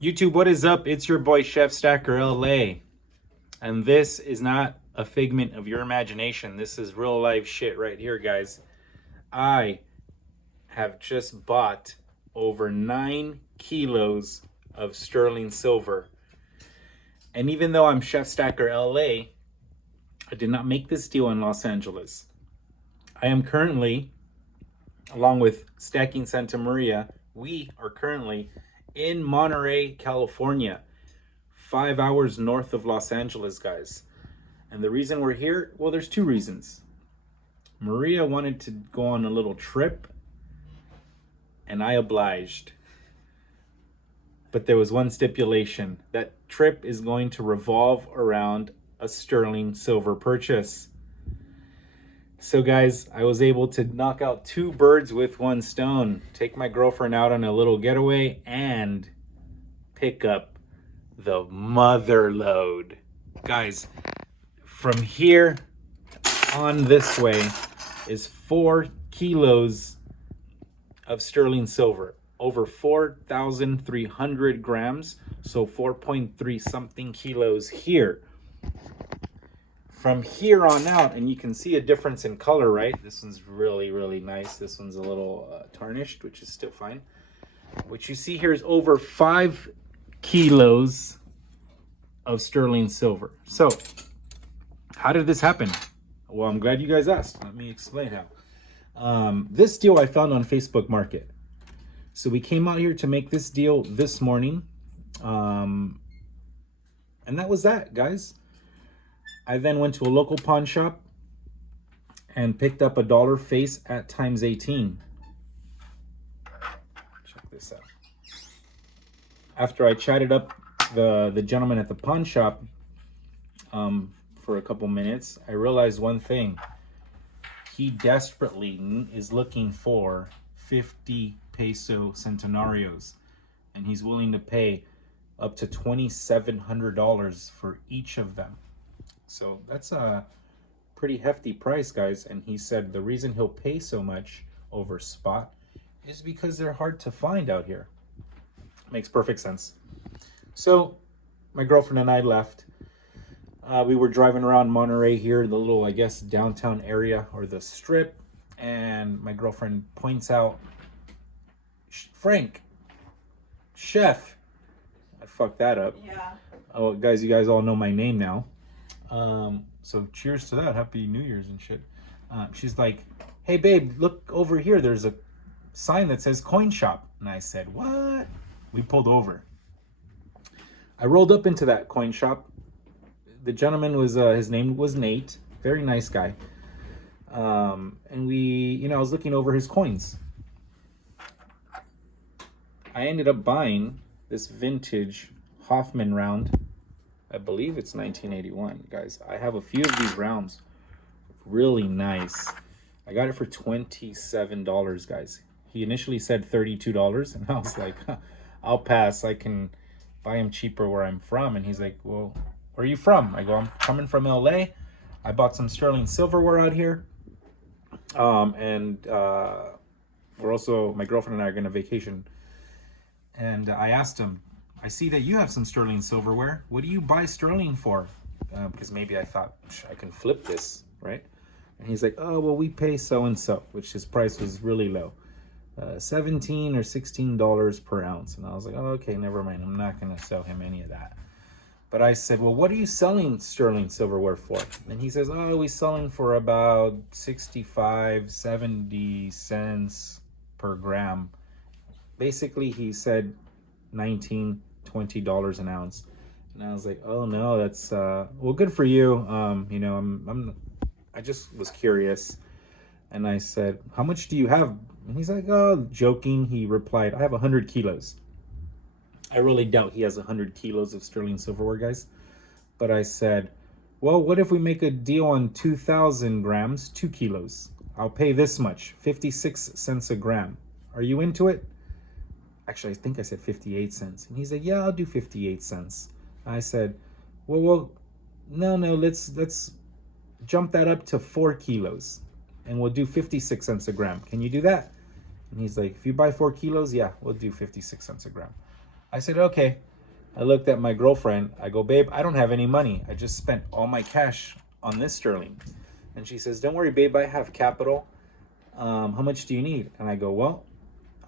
YouTube, what is up? It's your boy Chef Stacker LA. And this is not a figment of your imagination. This is real life shit right here, guys. I have just bought over 9 kilos of sterling silver. And even though I'm Chef Stacker LA, I did not make this deal in Los Angeles. I am currently, along with Stacking Santa Maria, we are currently in Monterey, California, 5 hours north of Los Angeles, guys. And the reason we're here, well, there's two reasons. Maria wanted to go on a little trip, and I obliged. But there was one stipulation. That trip is going to revolve around a sterling silver purchase. So guys, I was able to knock out 2 birds with 1 stone. Take my girlfriend out on a little getaway and pick up the mother load. Guys, from here on this way is 4 kilos of sterling silver. Over 4,300 grams, so 4.3 something kilos here. From here on out, and you can see a difference in color, right? This one's really, really nice. This one's a little tarnished, which is still fine. What you see here is over 5 kilos of sterling silver. So, how did this happen? Well, I'm glad you guys asked. Let me explain how. This deal I found on Facebook Market. So we came out here to make this deal this morning. And that was that, guys. I then went to a local pawn shop and picked up a dollar face at times 18. Check this out. After I chatted up the gentleman at the pawn shop for a couple minutes, I realized one thing. He desperately is looking for 50 peso centenarios, and he's willing to pay up to $2,700 for each of them. So that's a pretty hefty price, guys. And he said the reason he'll pay so much over spot is because they're hard to find out here. Makes perfect sense. So my girlfriend and I left. We were driving around Monterey here, the little, I guess, downtown area or the strip. And my girlfriend points out, Frank, Chef. I fucked that up. Yeah. Oh, guys, you guys all know my name now. So cheers to that. Happy New Year's and shit. She's like, hey babe, look over here. There's a sign that says coin shop. And I said, what? We pulled over. I rolled up into that coin shop. The gentleman was, his name was Nate. Very nice guy. And we, I was looking over his coins. I ended up buying this vintage Hoffman Round. I believe it's 1981, guys. I have a few of these rounds. Really nice. I got it for $27, guys. He initially said $32, and I was like, I'll pass. I can buy him cheaper where I'm from. And he's like, well, where are you from? I go, I'm coming from LA. I bought some sterling silverware out here. We're also, my girlfriend and I are going to vacation. And I asked him, I see that you have some sterling silverware. What do you buy sterling for? Because maybe I thought I can flip this, right? And he's like, oh, well, we pay so-and-so, which his price was really low. $17 or $16 per ounce. And I was like, oh, okay, never mind. I'm not going to sell him any of that. But I said, well, what are you selling sterling silverware for? And he says, oh, we're selling for about 65, 70 cents per gram. Basically, he said $19, $20 an ounce. And I was like, oh no, that's well, good for you. I just was curious. And I said, how much do you have? And he's like, oh, joking. He replied, I have 100 kilos. I really doubt he has 100 kilos of sterling silverware, guys. But I said, well, what if we make a deal on 2,000 grams, 2 kilos? I'll pay this much, 56 cents a gram. Are you into it? Actually, I think I said 58 cents. And he's like, yeah, I'll do 58 cents. I said, well, no, let's jump that up to 4 kilos. And we'll do 56 cents a gram. Can you do that? And he's like, if you buy 4 kilos, yeah, we'll do 56 cents a gram. I said, okay. I looked at my girlfriend. I go, babe, I don't have any money. I just spent all my cash on this sterling. And she says, don't worry, babe, I have capital. How much do you need? And I go, well,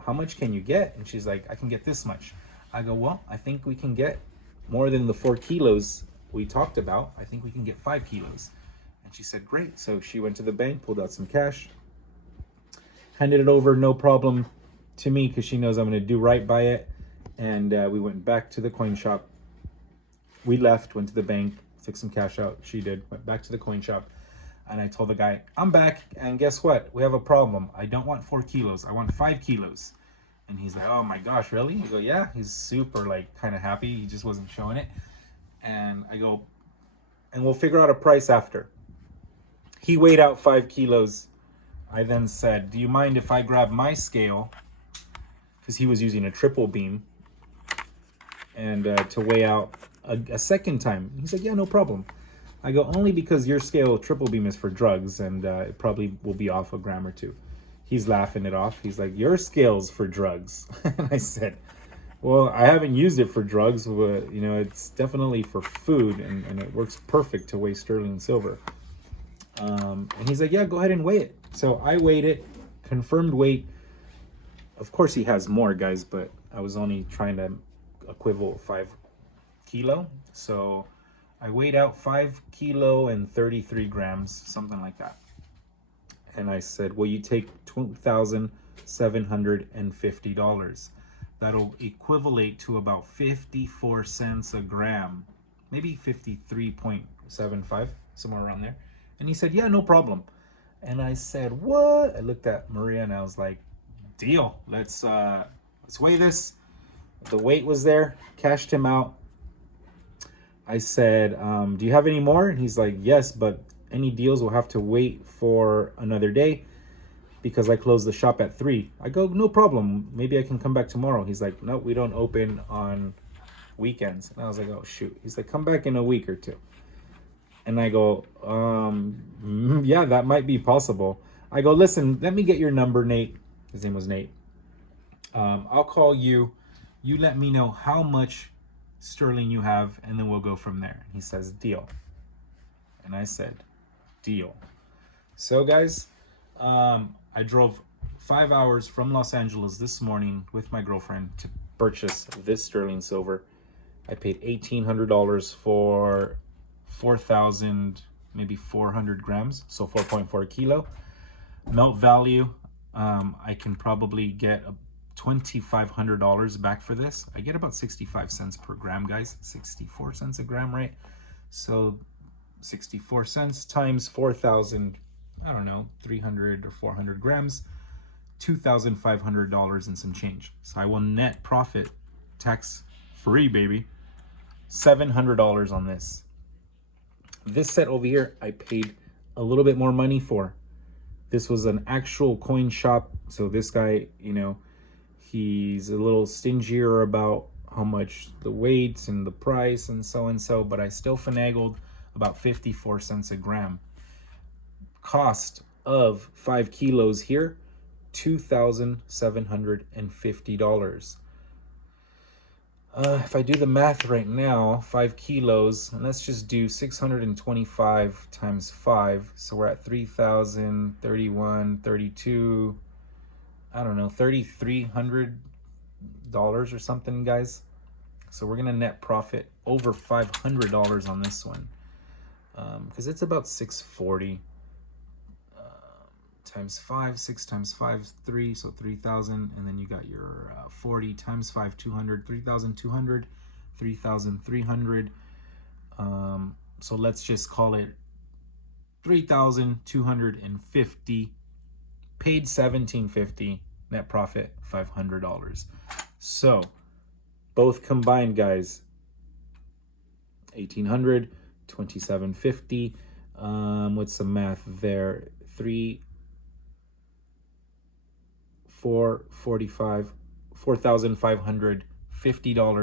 how much can you get? And she's like, I can get this much. I go, well, I think we can get more than the 4 kilos we talked about. I think we can get 5 kilos. And she said, great. So she went to the bank, pulled out some cash, handed it over, no problem, to me, because she knows I'm going to do right by it. And we went back to the coin shop. We left, went to the bank, took some cash out. She did, went back to the coin shop. And I told the guy, I'm back. And guess what? We have a problem. I don't want 4 kilos. I want 5 kilos. And he's like, oh my gosh, really? I go, yeah. He's super, like, kind of happy. He just wasn't showing it. And I go, and we'll figure out a price after. He weighed out 5 kilos. I then said, do you mind if I grab my scale? Because he was using a triple beam. And to weigh out a second time. He said, yeah, no problem. I go, only because your scale triple beam is for drugs, and it probably will be off a gram or 2. He's laughing it off. He's like, your scale's for drugs. And I said, well, I haven't used it for drugs, but you know, it's definitely for food, and it works perfect to weigh sterling silver. And he's like, yeah, go ahead and weigh it. So I weighed it, confirmed weight. Of course he has more, guys, but I was only trying to equivalent 5 kilo. So I weighed out 5 kilo and 33 grams, something like that. And I said, well, you take $2,750. That'll equivalent to about 54 cents a gram, maybe 53.75, somewhere around there. And he said, yeah, no problem. And I said, what? I looked at Maria and I was like, deal. Let's weigh this. The weight was there, cashed him out. I said, do you have any more? And he's like, yes, but any deals will have to wait for another day because I closed the shop at 3. I go, no problem. Maybe I can come back tomorrow. He's like, no, we don't open on weekends. And I was like, oh, shoot. He's like, come back in a week or 2. And I go, yeah, that might be possible. I go, listen, let me get your number, Nate. His name was Nate. I'll call you. You let me know how much sterling you have, and then we'll go from there. He says, deal. And I said, deal. So guys, I drove 5 hours from Los Angeles this morning with my girlfriend to purchase this sterling silver. I paid $1,800 for 4,000, maybe 400 grams, so 4.4 kilo. Melt value, I can probably get $2,500 back for this. I get about 65 cents per gram, guys. 64 cents a gram, right? So 64 cents times 4,000, I don't know, 300 or 400 grams, $2,500 and some change. So I will net profit, tax free, baby, $700 on this. This set over here, I paid a little bit more money for. This was an actual coin shop. So this guy, you know, he's a little stingier about how much the weights and the price and so, but I still finagled about 54 cents a gram. Cost of 5 kilos here, $2,750. If I do the math right now, 5 kilos, and let's just do 625 times 5. So we're at 3,000, 31, 32, I don't know, $3,300 or something, guys. So we're gonna net profit over $500 on this one, because it's about 640 times 5, 6 times 5, 3, so 3,000, and then you got your 40 times 5, 200, 3,200, 3,300. So let's just call it 3,250. Paid $1,750, net profit $500. So both combined, guys, 1,800, 2,750. What's the math there? 4,550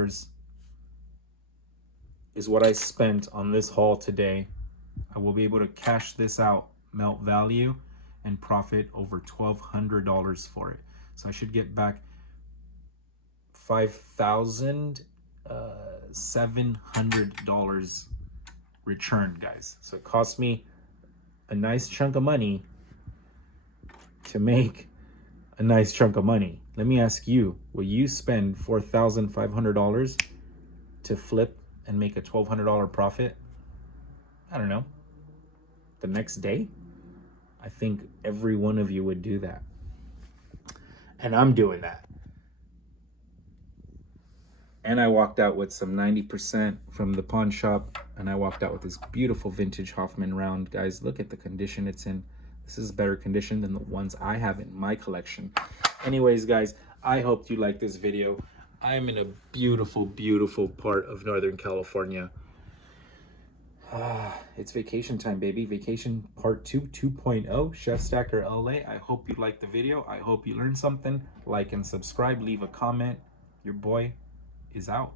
is what I spent on this haul today. I will be able to cash this out, melt value, and profit over $1,200 for it. So I should get back 5,000 $700 return, guys. So it cost me a nice chunk of money to make a nice chunk of money. Let me ask you, will you spend $4,500 to flip and make a $1,200 profit? I don't know. The next day? I think every one of you would do that. And I'm doing that. And I walked out with some 90% from the pawn shop. And I walked out with this beautiful vintage Hoffman Round. Guys, look at the condition it's in. This is better condition than the ones I have in my collection. Anyways, guys, I hope you like this video. I'm in a beautiful, beautiful part of Northern California. It's vacation time, baby. Vacation part 2, 2.0, Chef Stacker LA. I hope you liked the video. I hope you learned something. Like and subscribe. Leave a comment. Your boy is out.